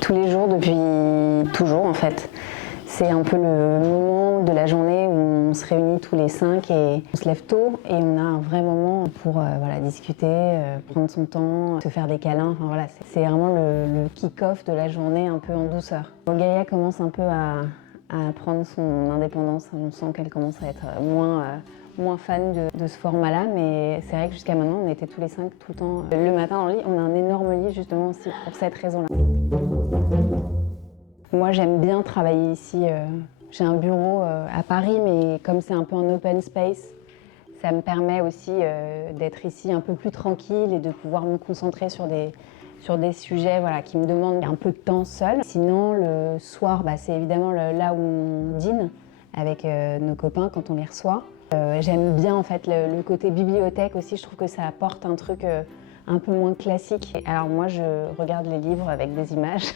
tous les jours depuis toujours en fait. C'est un peu le moment de la journée où on se réunit tous les 5 et on se lève tôt et on a un vrai moment pour discuter, prendre son temps, se faire des câlins. Enfin, voilà, c'est vraiment le kick-off de la journée un peu en douceur. Gaïa commence un peu à prendre son indépendance. On sent qu'elle commence à être moins fan de ce format-là, mais c'est vrai que jusqu'à maintenant, on était tous les 5 tout le temps. Le matin dans le lit, on a un énorme lit justement aussi pour cette raison-là. Moi, j'aime bien travailler ici. J'ai un bureau à Paris, mais comme c'est un peu un open space, ça me permet aussi d'être ici un peu plus tranquille et de pouvoir me concentrer sur des sujets qui me demandent un peu de temps seul. Sinon, le soir, c'est évidemment là où on dîne avec nos copains quand on les reçoit. J'aime bien en fait le côté bibliothèque aussi. Je trouve que ça apporte un truc un peu moins classique. Alors moi, je regarde les livres avec des images.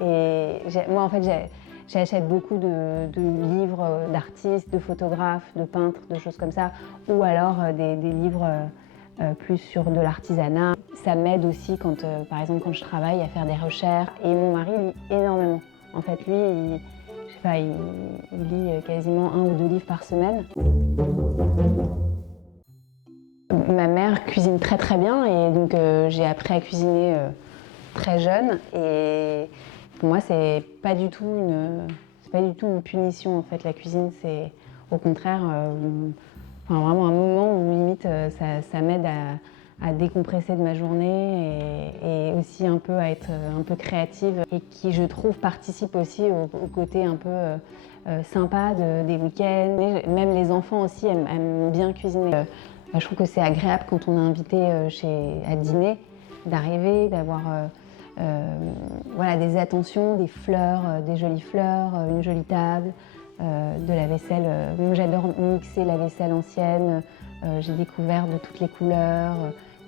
Et moi, en fait, j'achète beaucoup de livres d'artistes, de photographes, de peintres, de choses comme ça, ou alors des livres plus sur de l'artisanat. Ça m'aide aussi quand, par exemple, quand je travaille à faire des recherches. Et mon mari lit énormément. En fait, lui, il lit quasiment 1 ou 2 livres par semaine. Ma mère cuisine très très bien et donc j'ai appris à cuisiner très jeune et pour moi c'est pas du tout une punition en fait. La cuisine, c'est au contraire vraiment un moment où limite ça m'aide à décompresser de ma journée et aussi un peu à être un peu créative et qui je trouve participe aussi au côté un peu sympa des week-ends. Même les enfants aussi aiment bien cuisiner. Je trouve que c'est agréable quand on est invité à dîner, d'arriver, d'avoir des attentions, des fleurs, des jolies fleurs, une jolie table, de la vaisselle. Moi j'adore mixer la vaisselle ancienne, j'ai découvert de toutes les couleurs.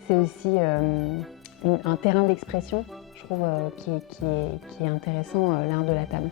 C'est aussi un terrain d'expression, je trouve, qui est intéressant, l'art de la table.